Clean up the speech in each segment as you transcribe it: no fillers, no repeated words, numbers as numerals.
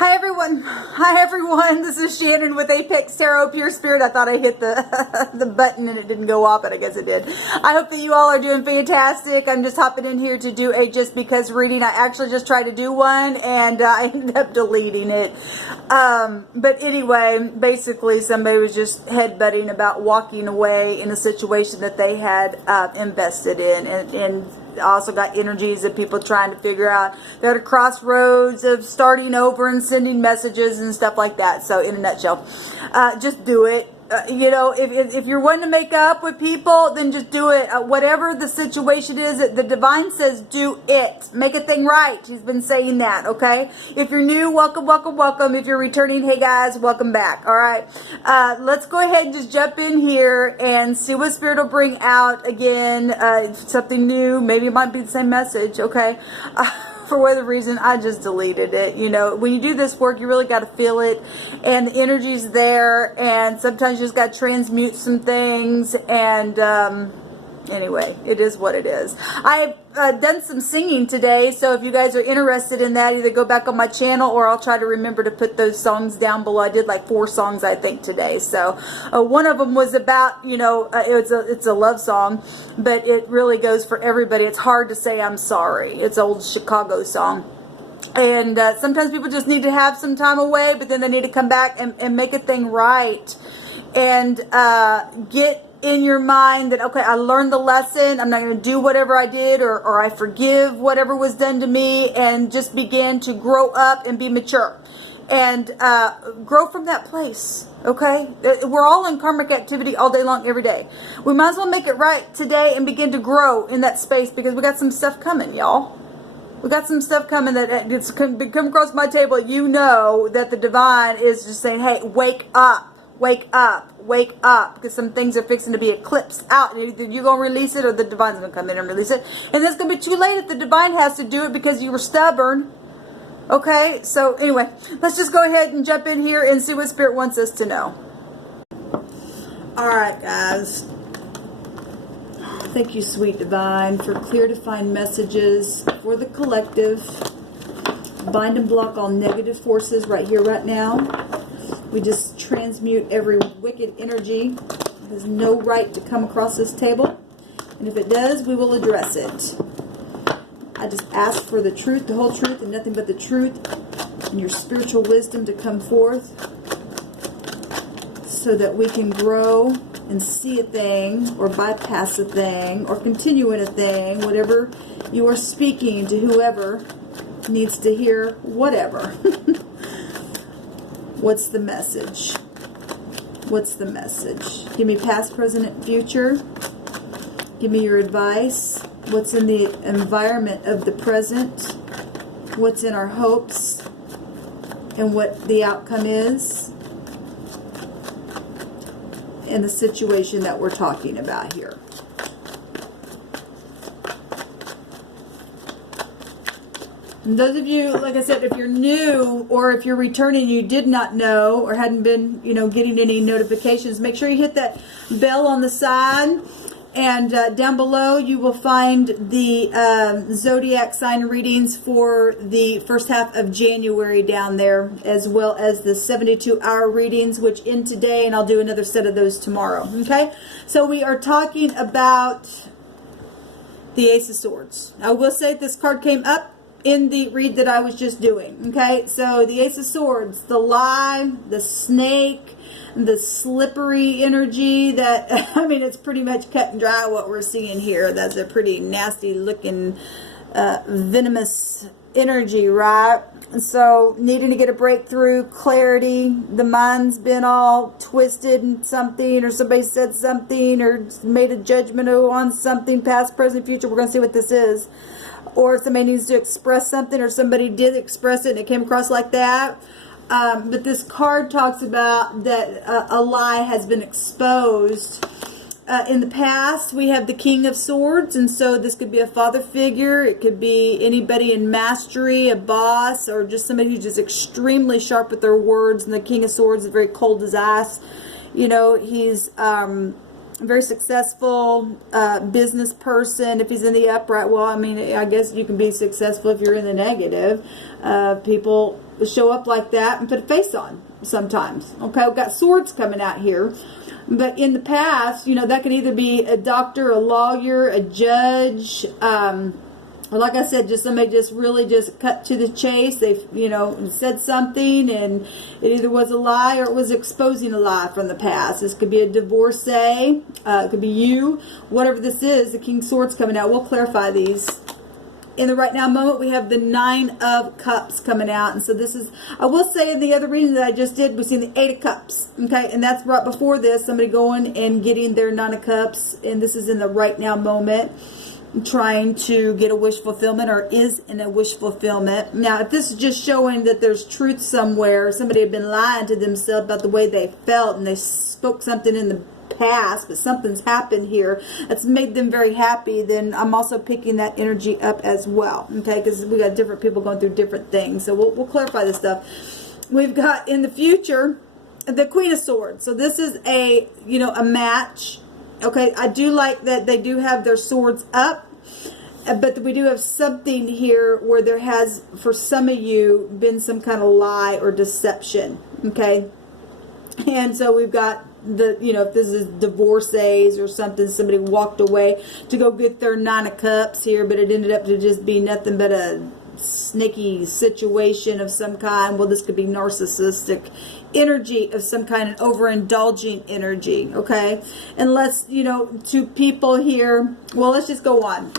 Hi everyone. This is Shannon with Apex Tarot Pure Spirit. I thought I hit the the button and it didn't go off, but I guess it did. I hope that you all are doing fantastic. I'm just hopping in here to do a just because reading. I actually just tried to do one and I ended up deleting it. But anyway, basically somebody was just headbutting about walking away in a situation that they had invested in, and also got energies of people trying to figure out they're at a crossroads of starting over and sending messages and stuff like that. So in a nutshell, just do it. You know, if you're wanting to make up with people, then just do it. Whatever the situation is, the divine says do it. Make a thing right. He's been saying that, okay? If you're new, welcome, welcome, welcome. If you're returning, hey guys, welcome back, all right? Let's go ahead and just jump in here and see what Spirit will bring out again. Something new. Maybe it might be the same message, okay? For whatever reason, I just deleted it. You know, when you do this work, you really got to feel it, and the energy's there, and sometimes you just got to transmute some things, and anyway, it is what it is. I've done some singing today, so if you guys are interested in that, either go back on my channel or I'll try to remember to put those songs down below. I did like 4 songs, I think, today. So one of them was about, you know, it's a love song, but it really goes for everybody. It's hard to say I'm sorry. It's an old Chicago song. And sometimes people just need to have some time away, but then they need to come back and make a thing right. And get in your mind that, okay, I learned the lesson. I'm not going to do whatever I did, or I forgive whatever was done to me, and just begin to grow up and be mature and grow from that place. Okay, we're all in karmic activity all day long, every day. We might as well make it right today and begin to grow in that space, because we got some stuff coming, y'all. We got some stuff coming that it's come across my table. You know that the divine is just saying, hey, wake up, wake up, wake up, because some things are fixing to be eclipsed out, and either you're going to release it or the divine's going to come in and release it, and it's going to be too late if the divine has to do it because you were stubborn. Okay, so anyway, let's just go ahead and jump in here and see what Spirit wants us to know. Alright guys, thank you, sweet divine, for clear defined messages for the collective. Bind and block all negative forces right here, right now. We just transmute every wicked energy. It has no right to come across this table. And if it does, we will address it. I just ask for the truth, the whole truth, and nothing but the truth, and your spiritual wisdom to come forth, so that we can grow and see a thing, or bypass a thing, or continue in a thing, whatever you are speaking to whoever needs to hear whatever. What's the message? What's the message? Give me past, present, and future. Give me your advice. What's in the environment of the present? What's in our hopes? And what the outcome is? In the situation that we're talking about here. And those of you, like I said, if you're new or if you're returning, you did not know or hadn't been, you know, getting any notifications, make sure you hit that bell on the side. And down below, you will find the zodiac sign readings for the first half of January down there, as well as the 72-hour readings, which end today, and I'll do another set of those tomorrow. Okay? So we are talking about the Ace of Swords. I will say this card came up in the read that I was just doing. Okay? So the Ace of Swords, the lie, the snake, the slippery energy that, I mean, it's pretty much cut and dry what we're seeing here. That's a pretty nasty looking venomous energy, right? So needing to get a breakthrough, clarity, the mind's been all twisted in something, or somebody said something or made a judgment on something, past, present, future. We're going to see what this is. Or somebody needs to express something, or somebody did express it and it came across like that. But this card talks about that a lie has been exposed. In the past, we have the King of Swords, and so this could be a father figure. It could be anybody in mastery, a boss, or just somebody who's just extremely sharp with their words. And the King of Swords is very cold as ice. You know, he's a very successful business person. If he's in the upright, well, I mean, I guess you can be successful if you're in the negative. People show up like that and put a face on sometimes. Okay, we've got swords coming out here. But in the past, you know, that could either be a doctor, a lawyer, a judge, or like I said, just somebody just really just cut to the chase. They, you know, said something and it either was a lie or it was exposing a lie from the past. This could be a divorcee. It could be you. Whatever this is, the King of Swords coming out. We'll clarify these. In the right now moment, we have the 9 of Cups coming out. And so this is, I will say in the other reading that I just did, we've seen the 8 of Cups. Okay, and that's right before this, somebody going and getting their 9 of Cups. And this is in the right now moment, trying to get a wish fulfillment or is in a wish fulfillment. Now, if this is just showing that there's truth somewhere, somebody had been lying to themselves about the way they felt and they spoke something in the past, but something's happened here that's made them very happy, then I'm also picking that energy up as well. Okay, because we got different people going through different things. So we'll clarify this stuff. We've got in the future the Queen of Swords. So this is a, you know, a match. Okay, I do like that they do have their swords up, but we do have something here where there has, for some of you, been some kind of lie or deception. Okay, and so we've got the, you know, if this is divorcees or something, somebody walked away to go get their 9 of Cups here, but it ended up to just be nothing but a sneaky situation of some kind. Well, this could be narcissistic energy of some kind, an overindulging energy. Okay, unless, you know, to people here, well, let's just go on.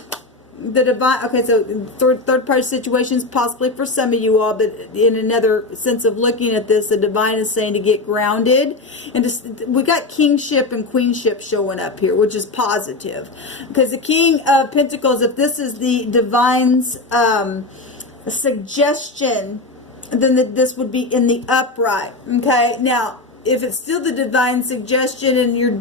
The divine, okay, so third party situations possibly for some of you all, but in another sense of looking at this, the divine is saying to get grounded. And just, we got kingship and queenship showing up here, which is positive. Because the King of Pentacles, if this is the divine's suggestion, then this would be in the upright. Okay, now if it's still the divine suggestion and you're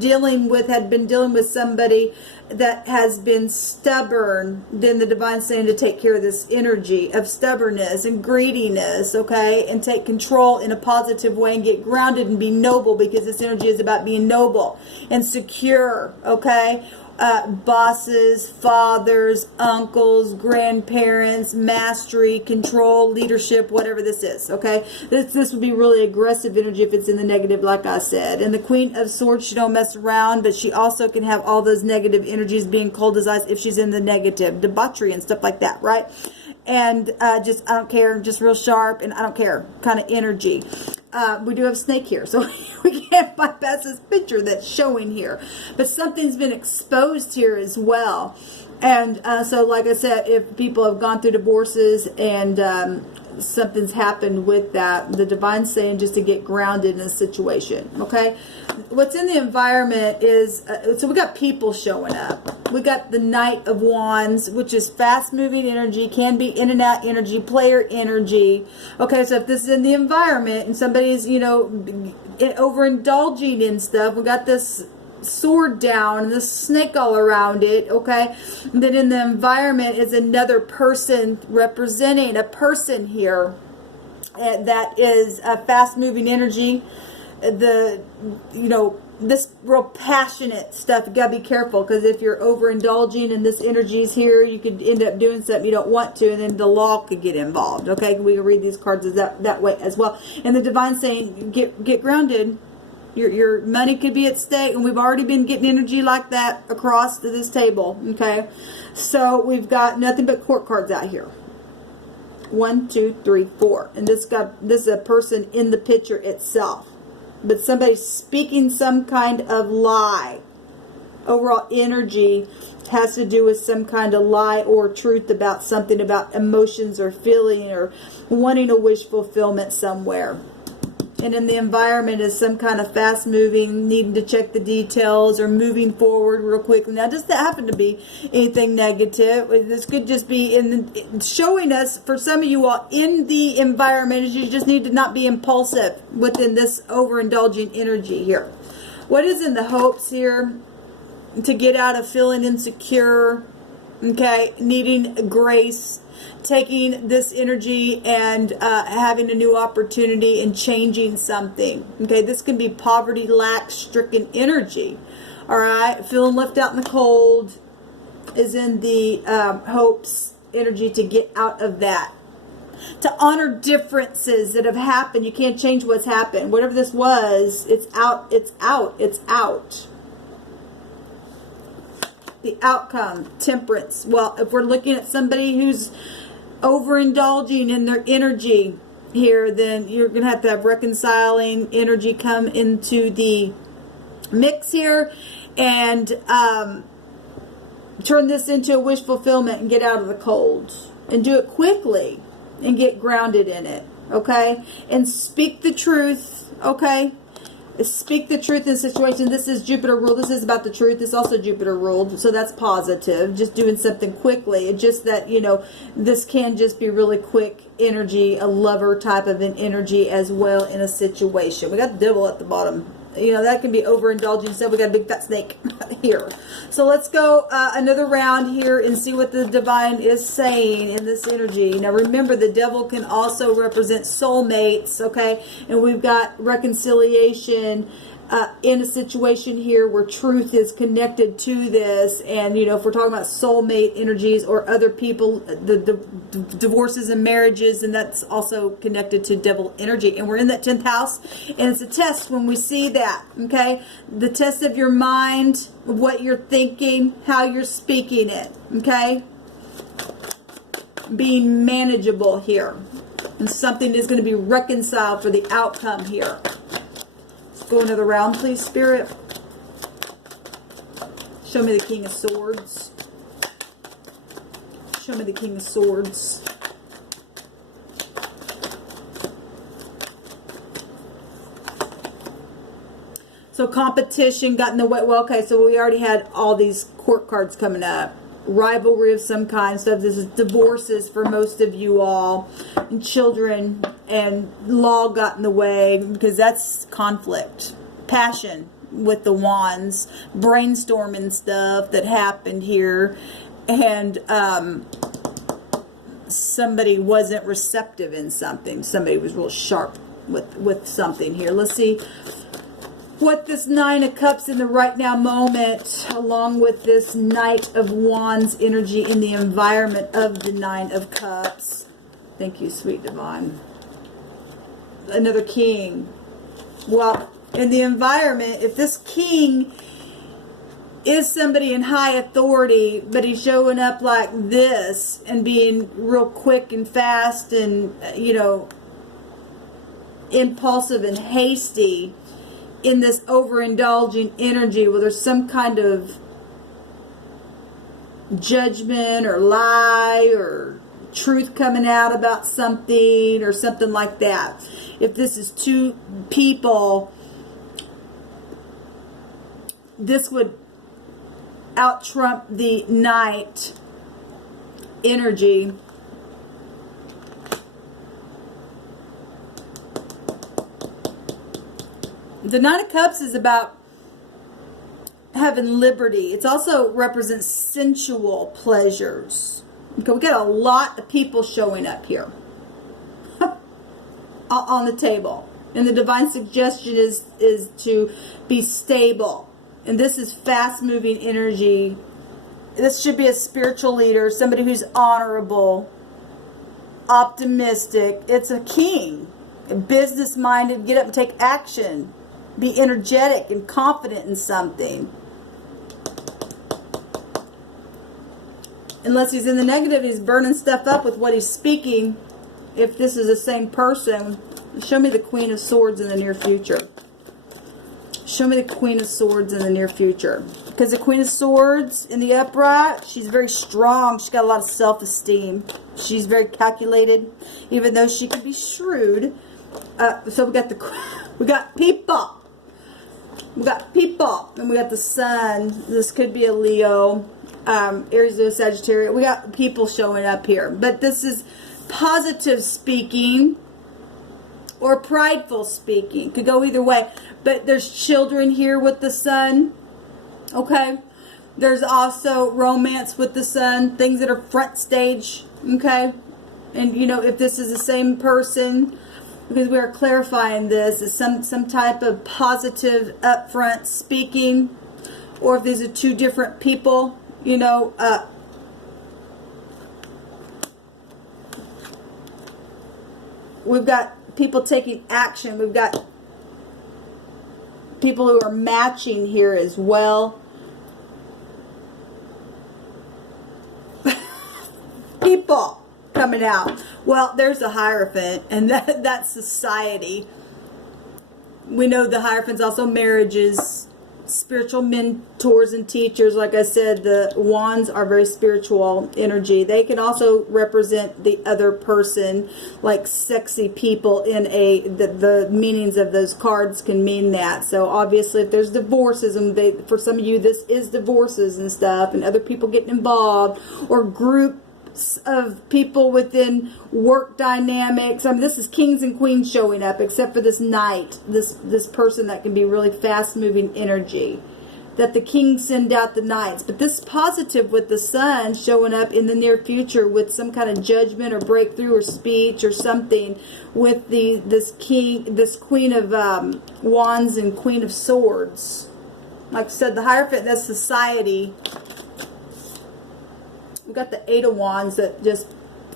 had been dealing with somebody that has been stubborn, then the divine's saying to take care of this energy of stubbornness and greediness, okay, and take control in a positive way and get grounded and be noble, because this energy is about being noble and secure. Okay, bosses, fathers, uncles, grandparents, mastery, control, leadership, whatever this is. Okay, this would be really aggressive energy if it's in the negative, like I said. And the Queen of Swords, she don't mess around, but she also can have all those negative energies being cold as ice if she's in the negative, debauchery and stuff like that, right? And just, I don't care, just real sharp and I don't care kind of energy. We do have snake here, so we can't bypass this picture that's showing here. But something's been exposed here as well. And so, like I said, if people have gone through divorces and something's happened with that, the divine's saying just to get grounded in a situation. Okay, what's in the environment is so we got people showing up. We got the Knight of Wands, which is fast moving energy, can be in and out energy, player energy. Okay, so if this is in the environment and somebody's, you know, overindulging in stuff, we got this sword down and the snake all around it. Okay, and then in the environment is another person representing a person here that is a fast moving energy. The, you know, this real passionate stuff, you gotta be careful, because if you're overindulging and this energy is here, you could end up doing something you don't want to, and then the law could get involved. Okay, we can read these cards as that way as well. And the divine saying get grounded. Your money could be at stake, and we've already been getting energy like that across to this table. Okay, so we've got nothing but court cards out here. 1, 2, 3, 4, and this is a person in the picture itself, but somebody's speaking some kind of lie. Overall energy has to do with some kind of lie or truth about something, about emotions or feeling or wanting a wish fulfillment somewhere. And in the environment is some kind of fast moving, needing to check the details or moving forward real quickly. Now, does that happen to be anything negative? This could just be showing us, for some of you all, in the environment, is you just need to not be impulsive within this overindulging energy here. What is in the hopes here? To get out of feeling insecure, okay, needing grace, taking this energy and having a new opportunity and changing something. Okay, this can be poverty, lack, stricken energy. All right, feeling left out in the cold is in the hopes energy to get out of that. To honor differences that have happened. You can't change what's happened. Whatever this was, it's out, it's out, it's out. The outcome, temperance. Well, if we're looking at somebody who's overindulging in their energy here, then you're going to have reconciling energy come into the mix here, and turn this into a wish fulfillment and get out of the cold. And do it quickly and get grounded in it, okay? And speak the truth, okay? Speak the truth in the situation. This is Jupiter ruled. This is about the truth. This is also Jupiter ruled, so that's positive. Just doing something quickly. It's just that, you know, this can just be really quick energy, a lover type of an energy as well in a situation. We got the devil at the bottom. You know, that can be overindulging. So we got a big fat snake here. So let's go another round here and see what the divine is saying in this energy. Now remember, the devil can also represent soulmates, okay? And we've got reconciliation in a situation here where truth is connected to this. And, you know, if we're talking about soulmate energies or other people, the divorces and marriages, and that's also connected to devil energy. And we're in that 10th house, and it's a test when we see that, okay? The test of your mind, what you're thinking, how you're speaking it, okay? Being manageable here. And something is going to be reconciled for the outcome here. Go another round, please, Spirit. Show me the King of Swords. Show me the King of Swords. So competition got in the way. Well, okay, so we already had all these court cards coming up. Rivalry of some kind. So this is divorces for most of you all, and children, and law got in the way because that's conflict. Passion with the wands, brainstorming stuff that happened here, and somebody wasn't receptive in something. Somebody was real sharp with something here. Let's see what this Nine of Cups in the right now moment, along with this Knight of Wands energy in the environment of the Nine of Cups. Thank you, sweet divine. Another king. Well, in the environment, if this king is somebody in high authority, but he's showing up like this and being real quick and fast and, you know, impulsive and hasty, in this overindulging energy where there's some kind of judgment or lie or truth coming out about something or something like that. If this is two people, this would out-trump the Knight energy. The Nine of Cups is about having liberty. It also represents sensual pleasures. Okay, we got a lot of people showing up here on the table. And the divine suggestion is to be stable. And this is fast-moving energy. This should be a spiritual leader, somebody who's honorable, optimistic. It's a king, business-minded, get up and take action. Be energetic and confident in something. Unless he's in the negative, he's burning stuff up with what he's speaking. If this is the same person, show me the Queen of Swords in the near future. Show me the Queen of Swords in the near future. Because the Queen of Swords in the upright, she's very strong. She's got a lot of self-esteem. She's very calculated, even though she can be shrewd. So we got people. We got people, and we got the Sun. This could be a Leo, Aries, Leo, Sagittarius. We got people showing up here. But this is positive speaking or prideful speaking. Could go either way. But there's children here with the Sun. Okay. There's also romance with the Sun. Things that are front stage. Okay. And, you know, if this is the same person, because we are clarifying this as some type of positive upfront speaking, or if these are two different people, you know, we've got people taking action. We've got people who are matching here as well. People coming out. Well, there's a Hierophant, and that's society. We know the Hierophant's also marriages, spiritual mentors and teachers. Like I said, the wands are very spiritual energy. They can also represent the other person, like sexy people in the meanings of those cards can mean that. So obviously if there's divorces, and for some of you this is divorces and stuff, and other people getting involved, or groups of people within work dynamics. I mean, this is kings and queens showing up, except for this knight, this person that can be really fast moving energy, that the kings send out the knights. But this positive with the sun showing up in the near future with some kind of judgment or breakthrough or speech or something with this queen of wands and queen of swords. Like I said, the Hierophant, that's society. We've got the Eight of Wands that just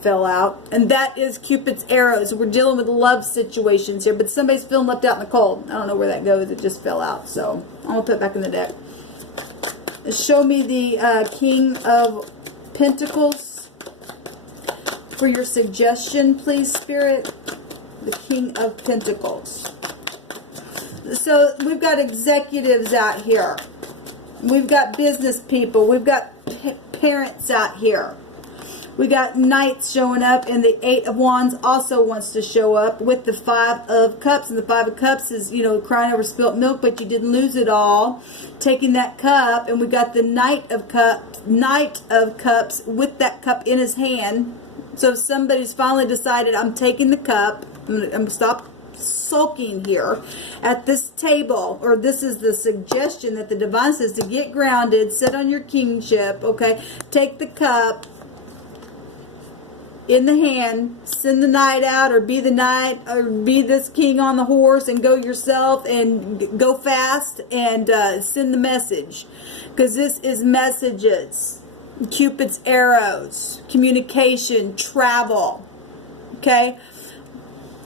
fell out. And that is Cupid's arrows. We're dealing with love situations here. But somebody's feeling left out in the cold. I don't know where that goes. It just fell out. So I'm going to put it back in the deck. Show me the King of Pentacles for your suggestion, please, Spirit. The King of Pentacles. So we've got executives out here. We've got business people. We've got parents out here. We got knights showing up, and the Eight of Wands also wants to show up with the Five of Cups. And the Five of Cups is, you know, crying over spilt milk, but you didn't lose it all. Taking that cup, and we got the Knight of Cups with that cup in his hand. So if somebody's finally decided, I'm taking the cup, I'm going to stop sulking here at this table, or this is the suggestion that the divine says to get grounded, sit on your kingship, okay, take the cup in the hand, send the knight out, or be the knight, or be this king on the horse and go yourself and go fast and send the message, because this is messages, Cupid's arrows, communication, travel, okay.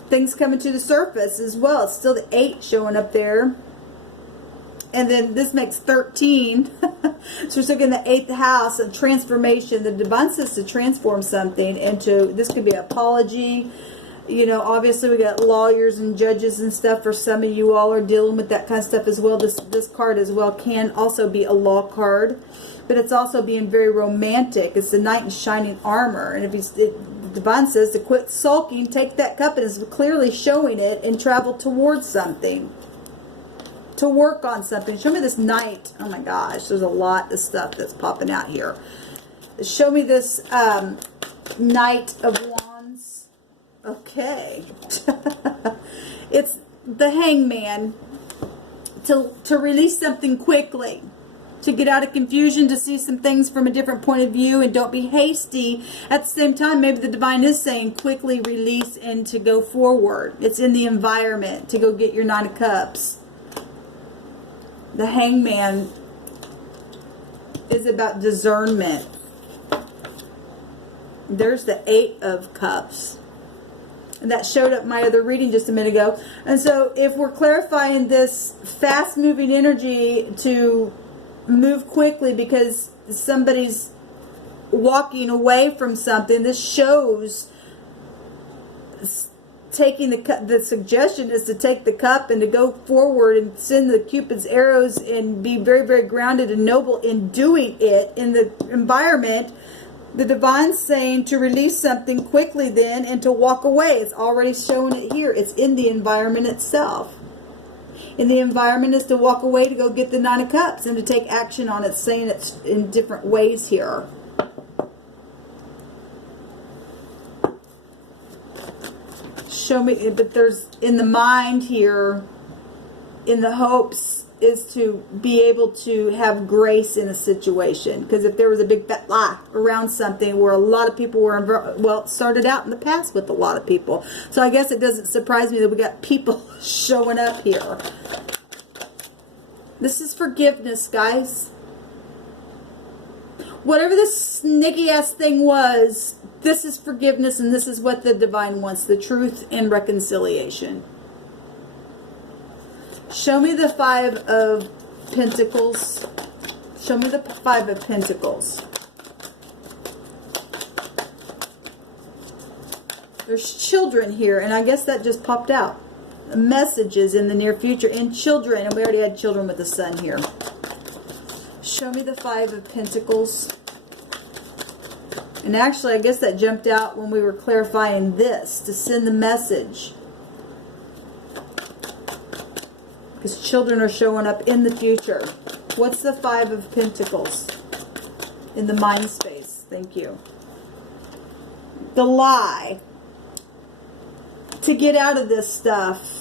Things coming to the surface as well. It's still the 8 showing up there. And then this makes 13. So we're still getting the 8th house of transformation. The divine says to transform something into, this could be an apology. You know, obviously we got lawyers and judges and stuff. For some of you all are dealing with that kind of stuff as well. This card as well can also be a law card. But it's also being very romantic. It's the knight in shining armor. And if the divine says to quit sulking, take that cup, and is clearly showing it, and travel towards something. To work on something. Show me this knight. Oh my gosh, there's a lot of stuff that's popping out here. Show me this Knight of Wands. Okay. It's the Hangman. To release something quickly. To get out of confusion, to see some things from a different point of view, and don't be hasty. At the same time, maybe the divine is saying quickly release and to go forward. It's in the environment to go get your Nine of Cups. The Hangman is about discernment. There's the Eight of Cups. And that showed up in my other reading just a minute ago. And so if we're clarifying this fast-moving energy to move quickly because somebody's walking away from something, this shows taking the suggestion is to take the cup and to go forward and send the Cupid's arrows and be very, very grounded and noble in doing it in the environment. The divine's saying to release something quickly then and to walk away. It's already showing it here. It's in the environment itself. In the environment is to walk away, to go get the Nine of Cups and to take action on it, saying it's in different ways here. Show me, but there's in the mind here, in the hopes is to be able to have grace in a situation. Because if there was a big fat lie around something where a lot of people were, well, it started out in the past with a lot of people. So I guess it doesn't surprise me that we got people showing up here. This is forgiveness, guys. Whatever this sneaky ass thing was, this is forgiveness, and this is what the divine wants, the truth and reconciliation. Show me the Five of Pentacles. Show me the Five of Pentacles. There's children here, and I guess that just popped out. Messages in the near future, and children, and we already had children with the sun here. Show me the Five of Pentacles. And actually, I guess that jumped out when we were clarifying this, to send the message. Because children are showing up in the future. What's the Five of Pentacles? In the mind space. Thank you. The lie. To get out of this stuff.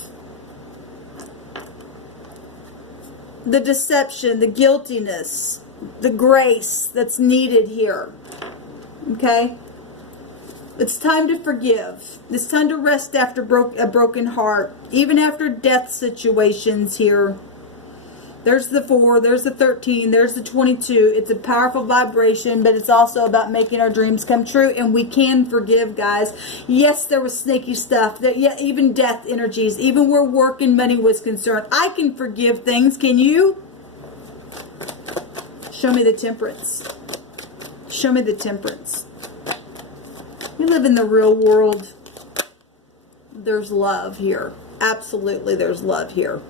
The deception, the guiltiness, the grace that's needed here. Okay? It's time to forgive. It's time to rest after a broken heart. Even after death situations here. There's the 4, there's the 13, there's the 22. It's a powerful vibration, but it's also about making our dreams come true. And we can forgive, guys. Yes, there was snaky stuff. Yeah, even death energies, even where work and money was concerned. I can forgive things. Can you? Show me the Temperance. Show me the Temperance. We live in the real world. There's love here. Absolutely, there's love here.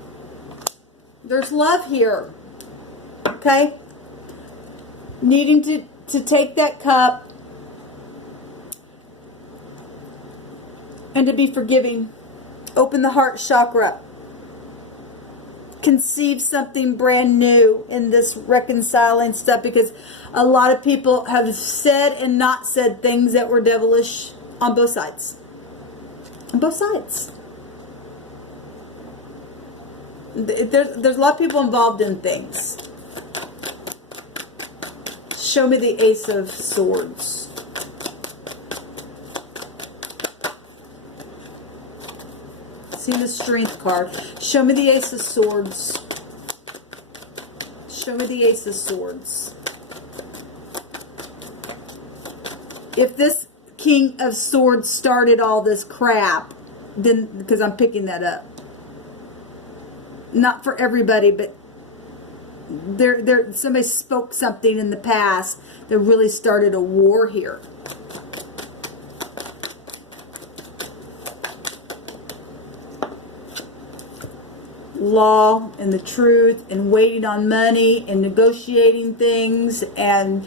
There's love here. Okay? Needing to take that cup and to be forgiving. Open the heart chakra. Conceive something brand new in this reconciling stuff, because a lot of people have said and not said things that were devilish on both sides. On both sides. There's a lot of people involved in things. Show me the Ace of Swords. See the Strength card. Show me the Ace of Swords. Show me the Ace of Swords. If this King of Swords started all this crap, then, because I'm picking that up. Not for everybody, but somebody spoke something in the past that really started a war here. Law and the truth, and waiting on money, and negotiating things, and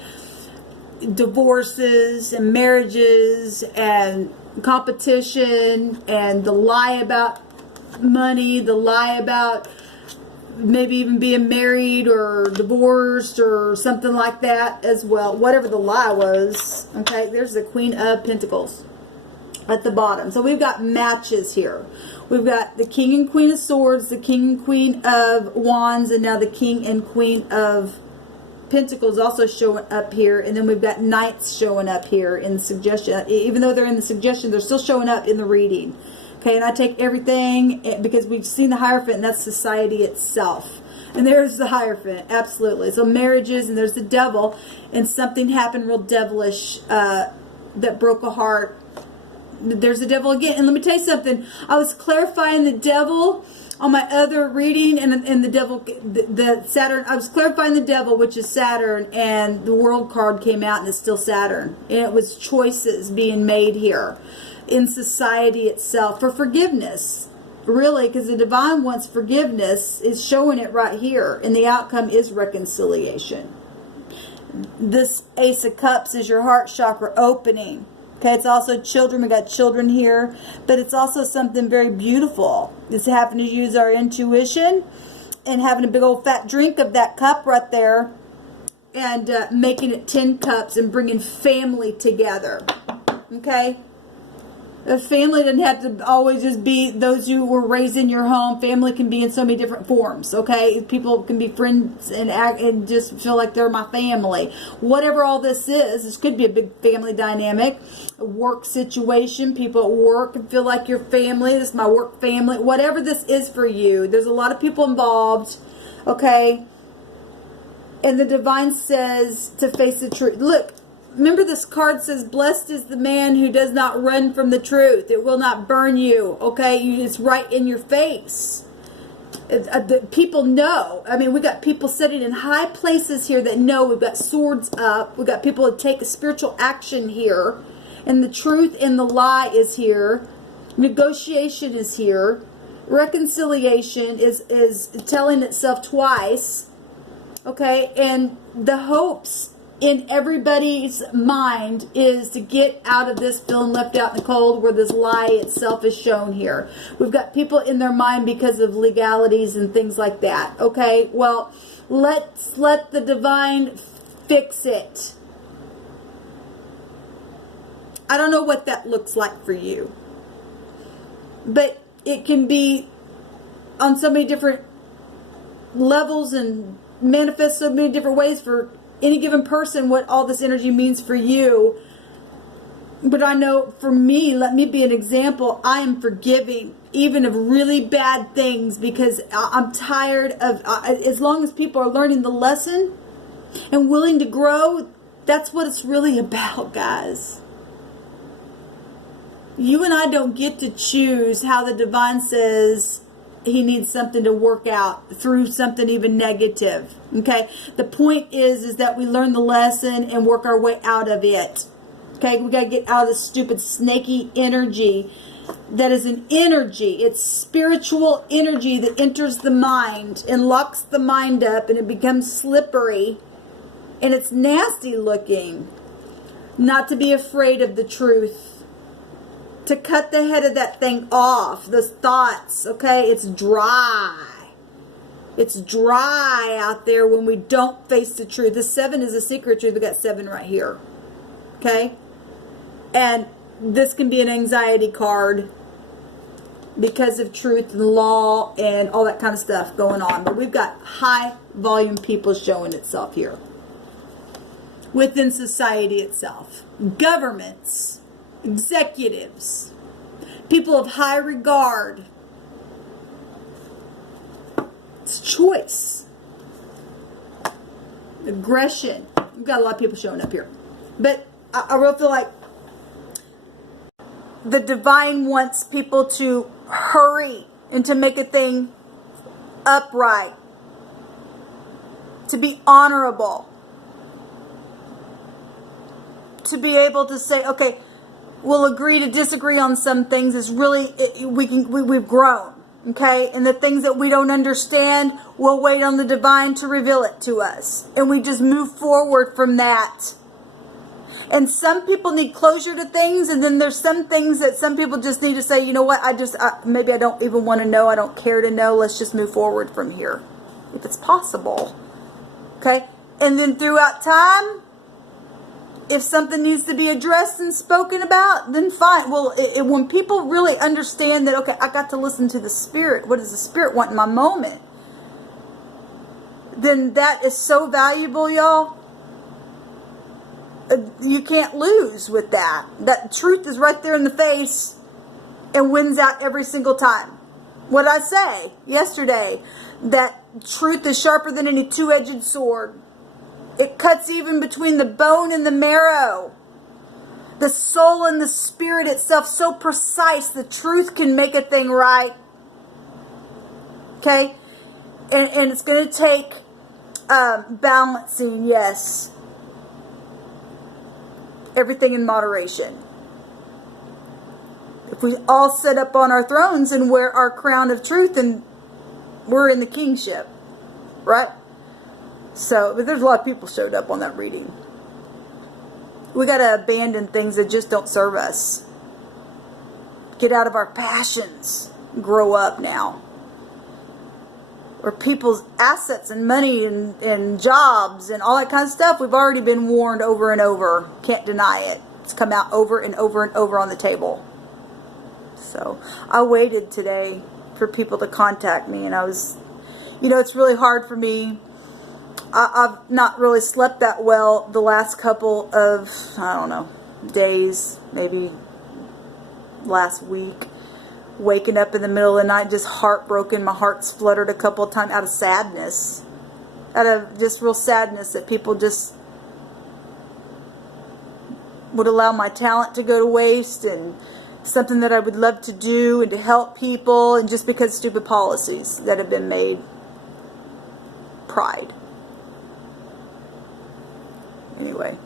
divorces and marriages and competition, and the lie about money, the lie about maybe even being married or divorced or something like that as well. Whatever the lie was. Okay, there's the Queen of Pentacles at the bottom. So we've got matches here. We've got the King and Queen of Swords, the King and Queen of Wands, and now the King and Queen of Pentacles also showing up here. And then we've got Knights showing up here in the suggestion. Even though they're in the suggestion, they're still showing up in the reading. Okay, and I take everything because we've seen the Hierophant, and that's society itself. And there's the Hierophant, absolutely. So marriages, and there's the Devil, and something happened real devilish that broke a heart. There's the Devil again. And let me tell you something. I was clarifying the Devil on my other reading, and the Devil, the Saturn. I was clarifying the Devil, which is Saturn, and the World card came out, and it's still Saturn. And it was choices being made here in society itself for forgiveness, really, because the divine wants forgiveness, is showing it right here, and the outcome is reconciliation. This Ace of Cups is your heart chakra opening. Okay, it's also children. We got children here, but it's also something very beautiful. It's having to use our intuition and having a big old fat drink of that cup right there, and making it 10 cups and bringing family together. Okay. A family doesn't have to always just be those who were raised in your home. Family can be in so many different forms, okay? People can be friends and act and just feel like they're my family. Whatever all this is, this could be a big family dynamic, a work situation. People at work can feel like your family. This is my work family. Whatever this is for you, there's a lot of people involved, okay? And the divine says to face the truth. Look, remember this card says, blessed is the man who does not run from the truth. It will not burn you. Okay, it's right in your face. People know. I mean, we got people sitting in high places here that know. We've got swords up. We've got people that take spiritual action here. And the truth and the lie is here. Negotiation is here. Reconciliation is telling itself twice. Okay, and the hopes in everybody's mind is to get out of this feeling left out in the cold where this lie itself is shown here. We've got people in their mind because of legalities and things like that. Okay, well, let's let the divine fix it. I don't know what that looks like for you, but it can be on so many different levels and manifest so many different ways for any given person what all this energy means for you. But I know for me, let me be an example. I am forgiving even of really bad things because I'm tired of, as long as people are learning the lesson and willing to grow, that's what it's really about, guys. You and I don't get to choose how the divine says he needs something to work out through something even negative. Okay, the point is that we learn the lesson and work our way out of it. Okay, we got to get out of this stupid snaky energy that is an energy. It's spiritual energy that enters the mind and locks the mind up, and it becomes slippery and it's nasty looking. Not to be afraid of the truth. To cut the head of that thing off, those thoughts, okay? It's dry. It's dry out there when we don't face the truth. The 7 is a secret truth. We got 7 right here, okay? And this can be an anxiety card because of truth and law and all that kind of stuff going on. But we've got high volume people showing itself here. Within society itself. Governments. Executives, people of high regard. It's choice. Aggression. We've got a lot of people showing up here. But I really feel like the divine wants people to hurry and to make a thing upright. To be honorable. To be able to say, okay, we'll agree to disagree on some things. Is really, we've grown, okay? And the things that we don't understand, we'll wait on the divine to reveal it to us. And we just move forward from that. And some people need closure to things, and then there's some things that some people just need to say, you know what, maybe I don't even want to know, I don't care to know, let's just move forward from here. If it's possible, okay? And then throughout time, if something needs to be addressed and spoken about, then fine. Well, when people really understand that, okay, I got to listen to the Spirit. What does the Spirit want in my moment? Then that is so valuable, y'all. You can't lose with that. That truth is right there in the face and wins out every single time. What did I say yesterday? That truth is sharper than any two-edged sword. It cuts even between the bone and the marrow. The soul and the spirit itself, so precise. The truth can make a thing right. Okay? And it's going to take balancing, yes. Everything in moderation. If we all sit up on our thrones and wear our crown of truth, and we're in the kingship. Right? So, but there's a lot of people showed up on that reading. We got to abandon things that just don't serve us. Get out of our passions. Grow up now. Or people's assets and money and jobs and all that kind of stuff. We've already been warned over and over. Can't deny it. It's come out over and over and over on the table. So, I waited today for people to contact me, and I was, it's really hard for me. I've not really slept that well the last couple of, days, maybe last week. Waking up in the middle of the night, just heartbroken. My heart's fluttered a couple of times out of sadness. out of just real sadness that people just would allow my talent to go to waste, and something that I would love to do and to help people, and just because stupid policies that have been made. Pride. Anyway,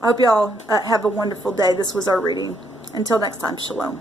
I hope y'all have a wonderful day. This was our reading. Until next time, shalom.